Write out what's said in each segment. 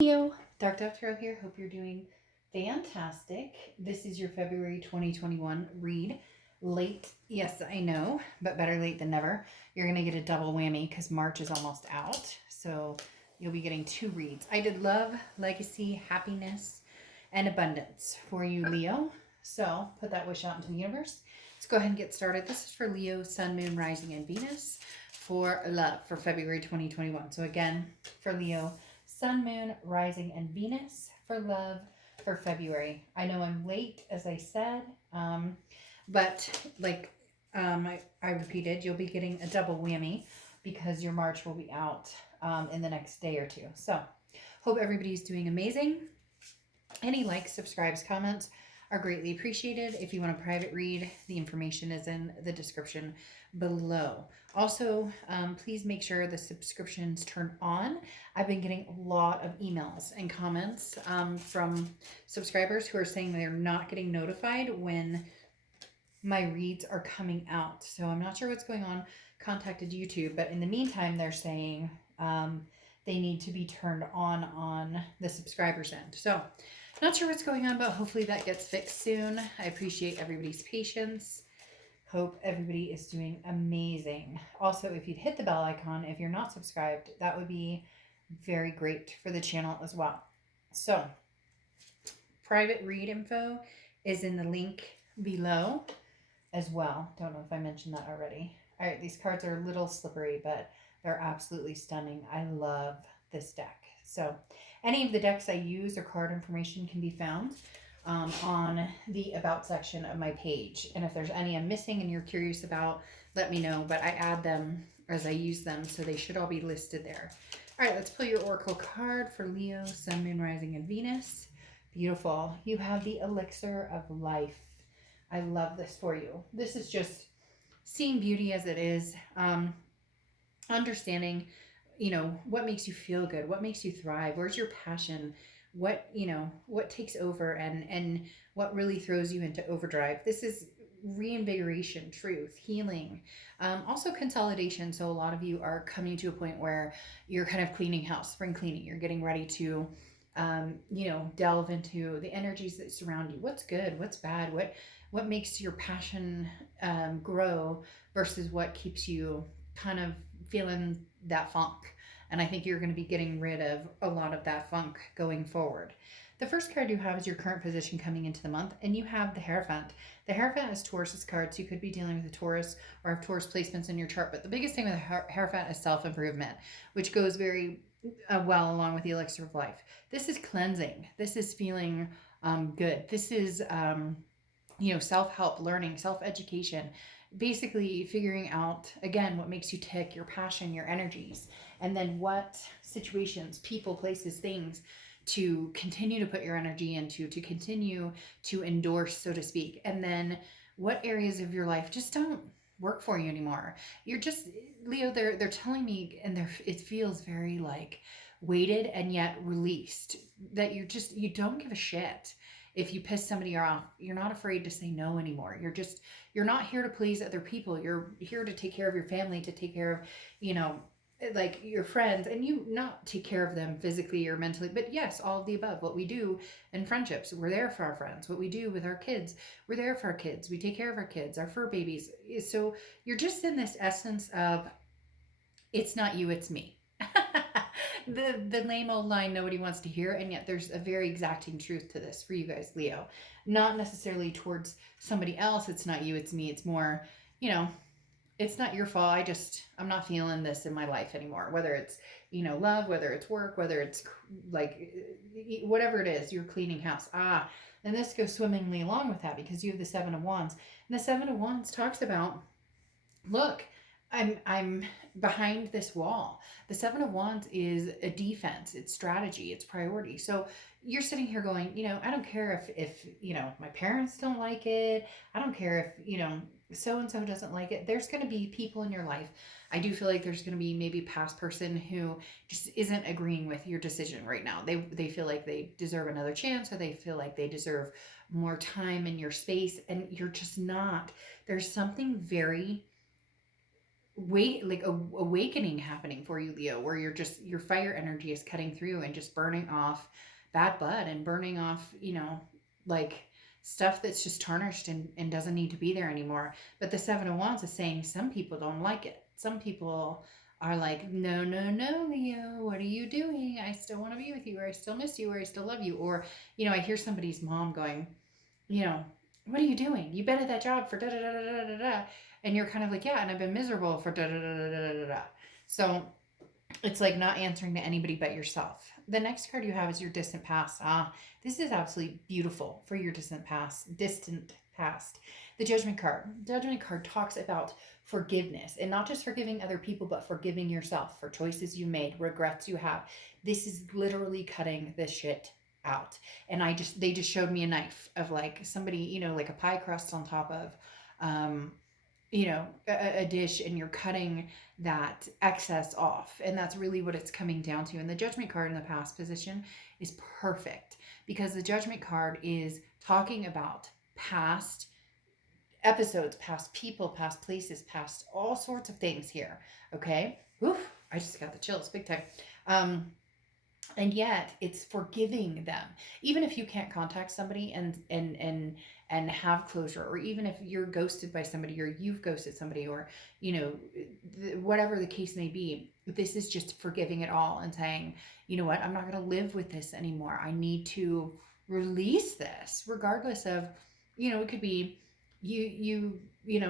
Leo, Dark Dove Tarot here. Hope you're doing fantastic. This is your February 2021 read. Late, yes, I know, but better late than never. You're going to get a double whammy because March is almost out. So you'll be getting two reads. I did love, legacy, happiness, and abundance for you, Leo. So put that wish out into the universe. Let's go ahead and get started. This is for Leo, Sun, Moon, Rising, and Venus for love for February 2021. So again, for Leo, Sun, Moon, Rising, and Venus for love for February. I know I'm late, as I said, but I repeated, you'll be getting a double whammy because your March will be out in the next day or two. So, hope everybody's doing amazing. Any likes, subscribes, comments are greatly appreciated. If you want a private read, the information is in the description below. Also, please make sure the subscriptions turn on. I've been getting a lot of emails and comments from subscribers who are saying they're not getting notified when my reads are coming out. So I'm not sure what's going on. Contacted YouTube, but in the meantime, they're saying they need to be turned on the subscribers end. So not sure what's going on, but hopefully that gets fixed soon. I appreciate everybody's patience. Hope everybody is doing amazing. Also, if you'd hit the bell icon, if you're not subscribed, that would be very great for the channel as well. So, private read info is in the link below as well. Don't know if I mentioned that already. All right, these cards are a little slippery, but they're absolutely stunning. I love this deck. So, any of the decks I use or card information can be found on the About section of my page. And if there's any I'm missing and you're curious about, let me know. But I add them as I use them, so they should all be listed there. All right, let's pull your Oracle card for Leo, Sun, Moon, Rising, and Venus. Beautiful. You have the Elixir of Life. I love this for you. This is just seeing beauty as it is, understanding, what makes you feel good, what makes you thrive, where's your passion, what takes over and what really throws you into overdrive. This is reinvigoration, truth, healing, also consolidation. So a lot of you are coming to a point where you're kind of cleaning house, spring cleaning. You're getting ready to delve into the energies that surround you. What's good, what's bad, what makes your passion grow versus what keeps you kind of feeling that funk. And I think you're going to be getting rid of a lot of that funk going forward. The first card you have is your current position coming into the month, and you have the Hierophant. The Hierophant is Taurus's card, so you could be dealing with a Taurus or have Taurus placements in your chart. But the biggest thing with the Hierophant is self-improvement, which goes very well along with the Elixir of Life. This is cleansing. This is feeling good. This is self-help, learning, self-education, basically figuring out, again, what makes you tick, your passion, your energies, and then what situations, people, places, things to continue to put your energy into, to continue to endorse, so to speak. And then what areas of your life just don't work for you anymore. You're just, Leo, they're telling me, and it feels very like weighted and yet released, that you don't give a shit. If you piss somebody off, you're not afraid to say no anymore. You're not here to please other people. You're here to take care of your family, to take care of, like your friends, and you not take care of them physically or mentally, but yes, all of the above. What we do in friendships, we're there for our friends. What we do with our kids, we're there for our kids. We take care of our kids, our fur babies. So you're just in this essence of, it's not you, it's me. The lame old line nobody wants to hear, and yet there's a very exacting truth to this for you guys, Leo. Not necessarily towards somebody else. It's not you, it's me. It's more, it's not your fault. I'm not feeling this in my life anymore. Whether it's, love, whether it's work, whether it's like whatever it is, you're cleaning house. And this goes swimmingly along with that because you have the Seven of Wands. And the Seven of Wands talks about, look, I'm behind this wall. The Seven of Wands is a defense, it's strategy, it's priority. So you're sitting here going, I don't care if my parents don't like it. I don't care if, so-and-so doesn't like it. There's going to be people in your life. I do feel like there's going to be maybe a past person who just isn't agreeing with your decision right now. They feel like they deserve another chance, or they feel like they deserve more time in your space, and you're just not. There's something very awakening happening for you, Leo, where your fire energy is cutting through and just burning off bad blood and burning off, like stuff that's just tarnished and doesn't need to be there anymore. But the Seven of Wands is saying some people don't like it. Some people are like, no, no, no, Leo, what are you doing? I still want to be with you, or I still miss you, or I still love you. Or, I hear somebody's mom going, you know, what are you doing? You've been at that job for da da da da da da da. And you're kind of like, yeah, and I've been miserable for da da da da da da da. So it's like not answering to anybody but yourself. The next card you have is your distant past. This is absolutely beautiful for your distant past. Distant past. The Judgment card. The Judgment card talks about forgiveness, and not just forgiving other people, but forgiving yourself for choices you made, regrets you have. This is literally cutting this shit out. And they just showed me a knife of like somebody, like a pie crust on top of a dish, and you're cutting that excess off. And that's really what it's coming down to. And the Judgment card in the past position is perfect, because the Judgment card is talking about past episodes, past people, past places, past all sorts of things here. Okay. Oof, I just got the chills big time. And yet it's forgiving them, even if you can't contact somebody and have closure, or even if you're ghosted by somebody, or you've ghosted somebody, or whatever the case may be. This is just forgiving it all and saying, you know what, I'm not going to live with this anymore. I need to release this, regardless of, it could be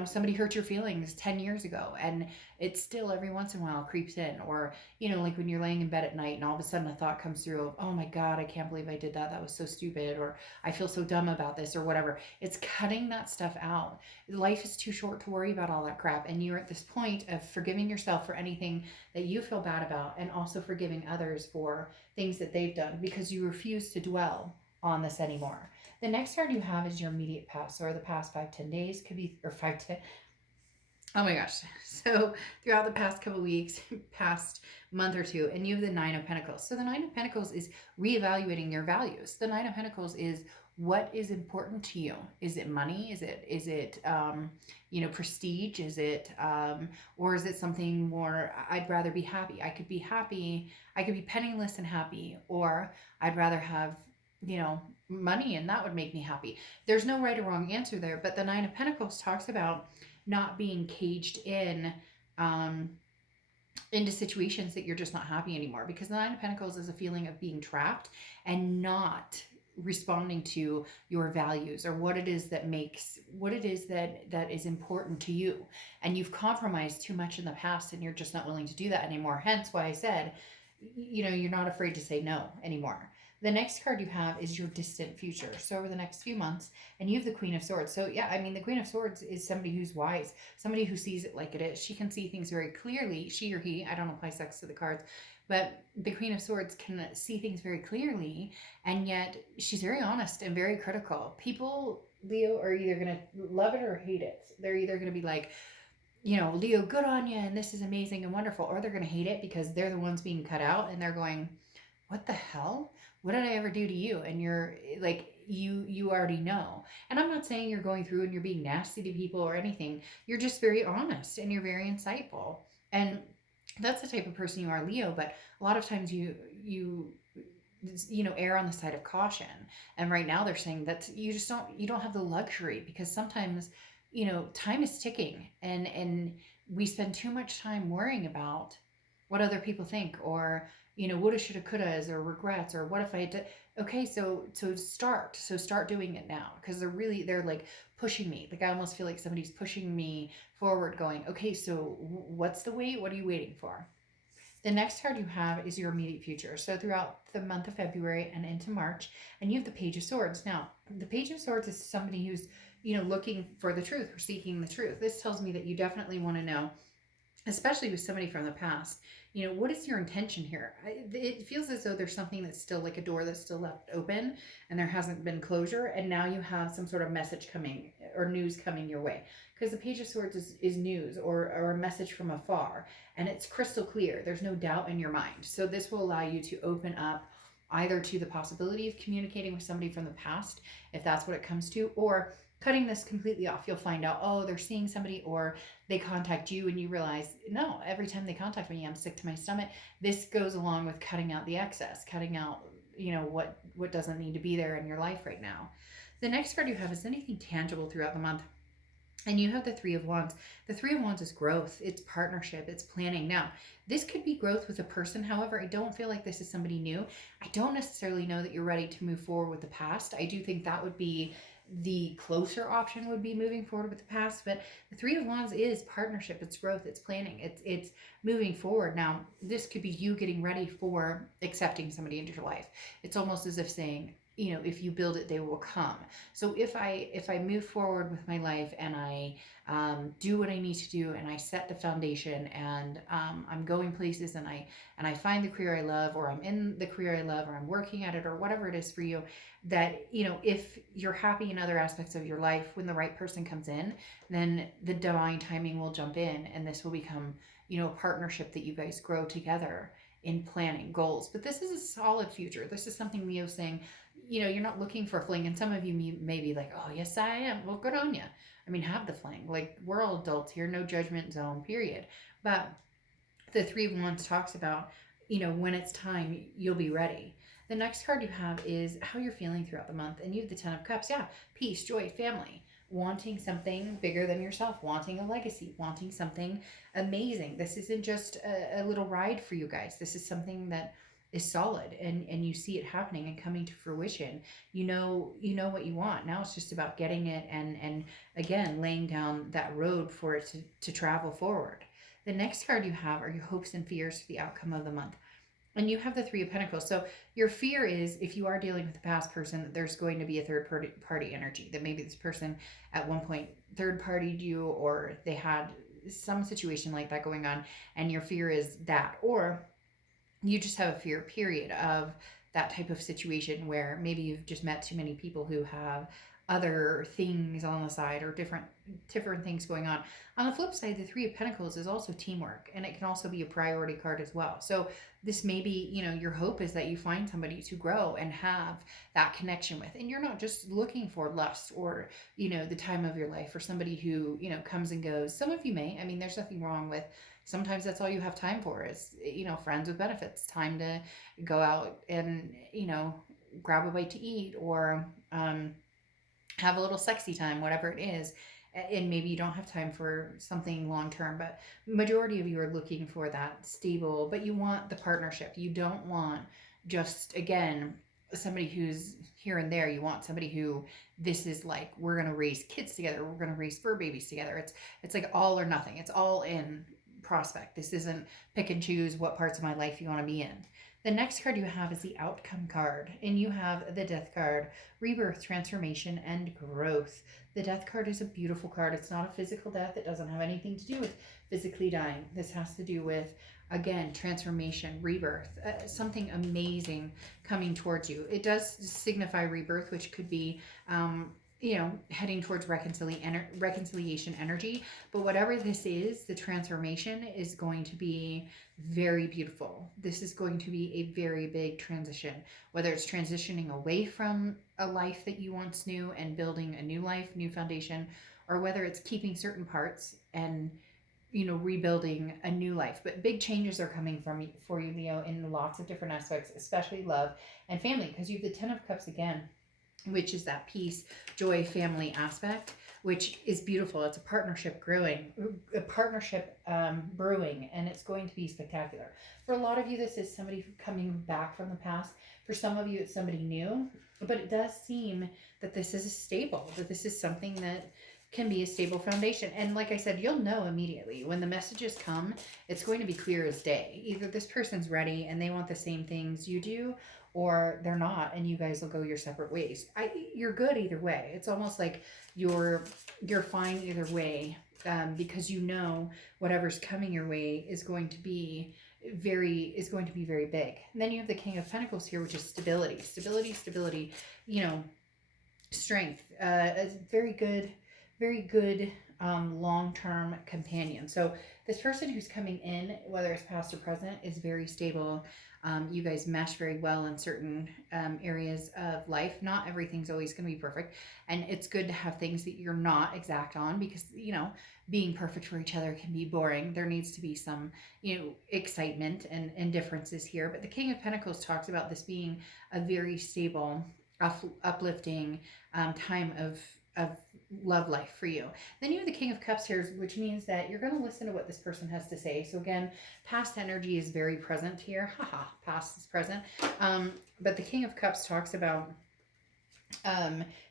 somebody hurt your feelings 10 years ago, and it still every once in a while creeps in. Or like when you're laying in bed at night and all of a sudden a thought comes through of, oh my god, I can't believe I did that, that was so stupid, or I feel so dumb about this, or whatever. It's cutting that stuff out. Life is too short to worry about all that crap, and you're at this point of forgiving yourself for anything that you feel bad about, and also forgiving others for things that they've done, because you refuse to dwell on this anymore. The next card you have is your immediate past, or the past 5-10 days, could be, or 5-10. Oh my gosh. So throughout the past couple weeks, past month or two, and you have the Nine of Pentacles. So the Nine of Pentacles is reevaluating your values. The Nine of Pentacles is what is important to you. Is it money? Is it prestige? Is it, or is it something more, I'd rather be happy. I could be happy. I could be penniless and happy, or I'd rather have, money, and that would make me happy. There's no right or wrong answer there, but the Nine of Pentacles talks about not being caged in into situations that you're just not happy anymore, because the Nine of Pentacles is a feeling of being trapped and not responding to your values, or what it is that is important to you. And you've compromised too much in the past, and you're just not willing to do that anymore. Hence why I said, you're not afraid to say no anymore. The next card you have is your distant future. So over the next few months, and you have the Queen of Swords. So yeah, the Queen of Swords is somebody who's wise, somebody who sees it like it is. She can see things very clearly. She or he, I don't apply sex to the cards, but the Queen of Swords can see things very clearly, and yet she's very honest and very critical. People, Leo, are either going to love it or hate it. They're either going to be like, Leo, good on you, and this is amazing and wonderful, or they're going to hate it because they're the ones being cut out, and they're going, what the hell? What did I ever do to you? And you're like, you already know. And I'm not saying you're going through and you're being nasty to people or anything. You're just very honest, and you're very insightful. And that's the type of person you are, Leo. But a lot of times you err on the side of caution. And right now they're saying that you don't have the luxury, because sometimes, time is ticking, and we spend too much time worrying about what other people think, or woulda, shoulda, couldas, or regrets, or what if I did. Okay, so start doing it now, because they're like pushing me. Like I almost feel like somebody's pushing me forward, going, okay, so what's the wait? What are you waiting for? The next card you have is your immediate future. So throughout the month of February and into March, and you have the Page of Swords. Now, the Page of Swords is somebody who's, looking for the truth, or seeking the truth. This tells me that you definitely want to know, especially with somebody from the past, what is your intention here? It feels as though there's something that's still like a door that's still left open, and there hasn't been closure, and now you have some sort of message coming, or news coming your way, because the Page of Swords is news, or a message from afar, and it's crystal clear. There's no doubt in your mind. So this will allow you to open up either to the possibility of communicating with somebody from the past, if that's what it comes to, or cutting this completely off, you'll find out, oh, they're seeing somebody, or they contact you and you realize, no, every time they contact me, I'm sick to my stomach. This goes along with cutting out the excess, cutting out, what doesn't need to be there in your life right now. The next card you have is anything tangible throughout the month. And you have the Three of Wands. The Three of Wands is growth, it's partnership, it's planning. Now, this could be growth with a person. However, I don't feel like this is somebody new. I don't necessarily know that you're ready to move forward with the past. I do think that would be the closer option, would be moving forward with the past. But the Three of Wands is partnership, it's growth, it's planning, it's moving forward. Now, this could be you getting ready for accepting somebody into your life. It's almost as if saying, if you build it, they will come. So if I move forward with my life, and I do what I need to do, and I set the foundation, and I'm going places, and I find the career I love, or I'm in the career I love, or I'm working at it, or whatever it is for you, that if you're happy in other aspects of your life, when the right person comes in, then the divine timing will jump in, and this will become a partnership that you guys grow together in planning goals. But this is a solid future. This is something Leo's saying, you're not looking for a fling. And some of you may be like, oh, yes, I am. Well, good on you. I mean, have the fling. Like, we're all adults here, no judgment zone, period. But the Three of Wands talks about, when it's time, you'll be ready. The next card you have is how you're feeling throughout the month. And you have the Ten of Cups. Yeah, peace, joy, family. Wanting something bigger than yourself, wanting a legacy, wanting something amazing. This isn't just a little ride for you guys. This is something that is solid, and you see it happening and coming to fruition. You know what you want. Now it's just about getting it, and again, laying down that road for it to travel forward. The next card you have are your hopes and fears for the outcome of the month. And you have the Three of Pentacles. So your fear is, if you are dealing with a past person, that there's going to be a third party energy, that maybe this person at one point third partied you, or they had some situation like that going on, and your fear is that. Or you just have a fear, period, of that type of situation where maybe you've just met too many people who have other things on the side, or different things going on. On the flip side, the Three of Pentacles is also teamwork, and it can also be a priority card as well. So this may be, your hope is that you find somebody to grow and have that connection with, and you're not just looking for lust, or the time of your life, or somebody who comes and goes. Some of you may. I mean, there's nothing wrong with, sometimes that's all you have time for is friends with benefits, time to go out and grab a bite to eat, or have a little sexy time, whatever it is. And maybe you don't have time for something long term, but majority of you are looking for that stable, but you want the partnership. You don't want just, again, somebody who's here and there. You want somebody who, this is like, we're going to raise kids together, we're going to raise fur babies together. It's like all or nothing. It's all in prospect. This isn't pick and choose what parts of my life you want to be in. The next card you have is the Outcome card, and you have the Death card, rebirth, transformation, and growth. The Death card is a beautiful card. It's not a physical death. It doesn't have anything to do with physically dying. This has to do with, again, transformation, rebirth, something amazing coming towards you. It does signify rebirth, which could be heading towards reconciliation energy. But whatever this is, the transformation is going to be very beautiful. This is going to be a very big transition, whether it's transitioning away from a life that you once knew and building a new life, new foundation, or whether it's keeping certain parts and rebuilding a new life. But big changes are coming for you, Leo, in lots of different aspects, especially love and family, because you have the Ten of Cups again, which is that peace, joy, family aspect, which is beautiful. It's a partnership brewing, and it's going to be spectacular. For a lot of you, this is somebody coming back from the past. For some of you, it's somebody new, but it does seem that this is stable, that this is something that can be a stable foundation. And like I said, you'll know immediately when the messages come. It's going to be clear as day. Either this person's ready and they want the same things you do, or they're not, and you guys will go your separate ways. You're good either way. It's almost like you're fine either way, because whatever's coming your way is going to be very big. And then you have the King of Pentacles here, which is stability, strength, a very good long-term companion. So this person who's coming in, whether it's past or present, is very stable. You guys mesh very well in certain areas of life. Not everything's always going to be perfect. And it's good to have things that you're not exact on because, being perfect for each other can be boring. There needs to be some, excitement and differences here. But the King of Pentacles talks about this being a very stable, uplifting time of love life for you. Then you have the King of Cups here, which means that you're going to listen to what this person has to say. So again, past energy is very present here. Haha, past is present. But the King of Cups talks about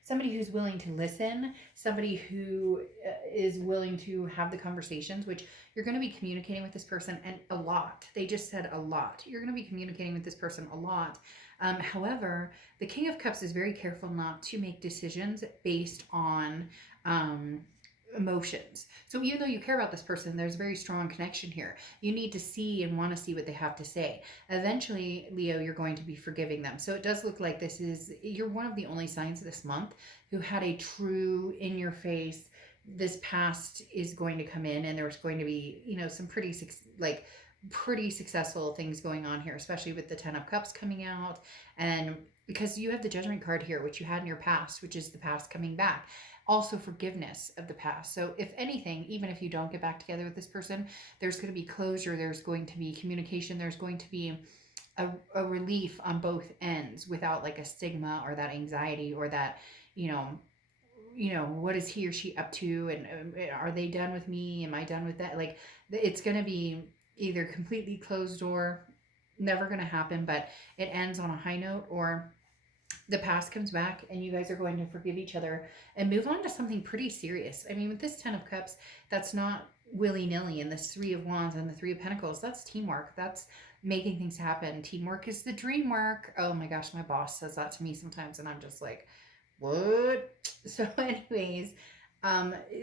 somebody who's willing to listen, somebody who is willing to have the conversations, which you're going to be communicating with this person and a lot. They just said a lot. You're going to be communicating with this person a lot. However, the King of Cups is very careful not to make decisions based on emotions. So even though you care about this person, there's a very strong connection here. You need to see and want to see what they have to say. Eventually, Leo, you're going to be forgiving them. So it does look like you're one of the only signs this month who had a true in your face, this past is going to come in and there's going to be, some pretty successful things going on here, especially with the 10 of Cups coming out. And because you have the Judgment card here, which you had in your past, which is the past coming back. Also forgiveness of the past. So if anything, even if you don't get back together with this person, there's going to be closure, there's going to be communication, there's going to be a relief on both ends without like a stigma or that anxiety or that, what is he or she up to, and are they done with me? Am I done with that? Like, it's going to be either completely closed door, never going to happen, but it ends on a high note, or the past comes back and you guys are going to forgive each other and move on to something pretty serious. I mean, with this 10 of Cups, that's not willy-nilly. And this 3 of Wands and the 3 of Pentacles, that's teamwork. That's making things happen. Teamwork is the dream work. Oh my gosh, my boss says that to me sometimes and I'm just like, what? So anyways,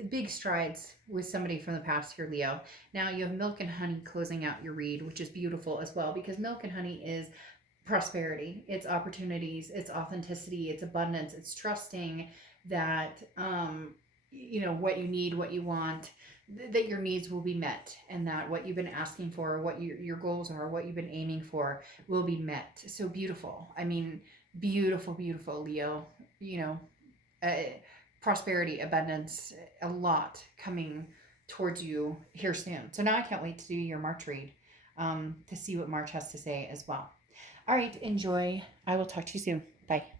big strides with somebody from the past here, Leo. Now you have Milk and Honey closing out your read, which is beautiful as well, because Milk and Honey is prosperity, it's opportunities, it's authenticity, it's abundance, it's trusting that what you need, what you want, that your needs will be met, and that what you've been asking for, what your goals are, what you've been aiming for will be met. So beautiful. I mean, beautiful Leo. uh, Prosperity, abundance, a lot coming towards you here soon. So now I can't wait to do your March read, to see what March has to say as well. All right, enjoy. I will talk to you soon. Bye.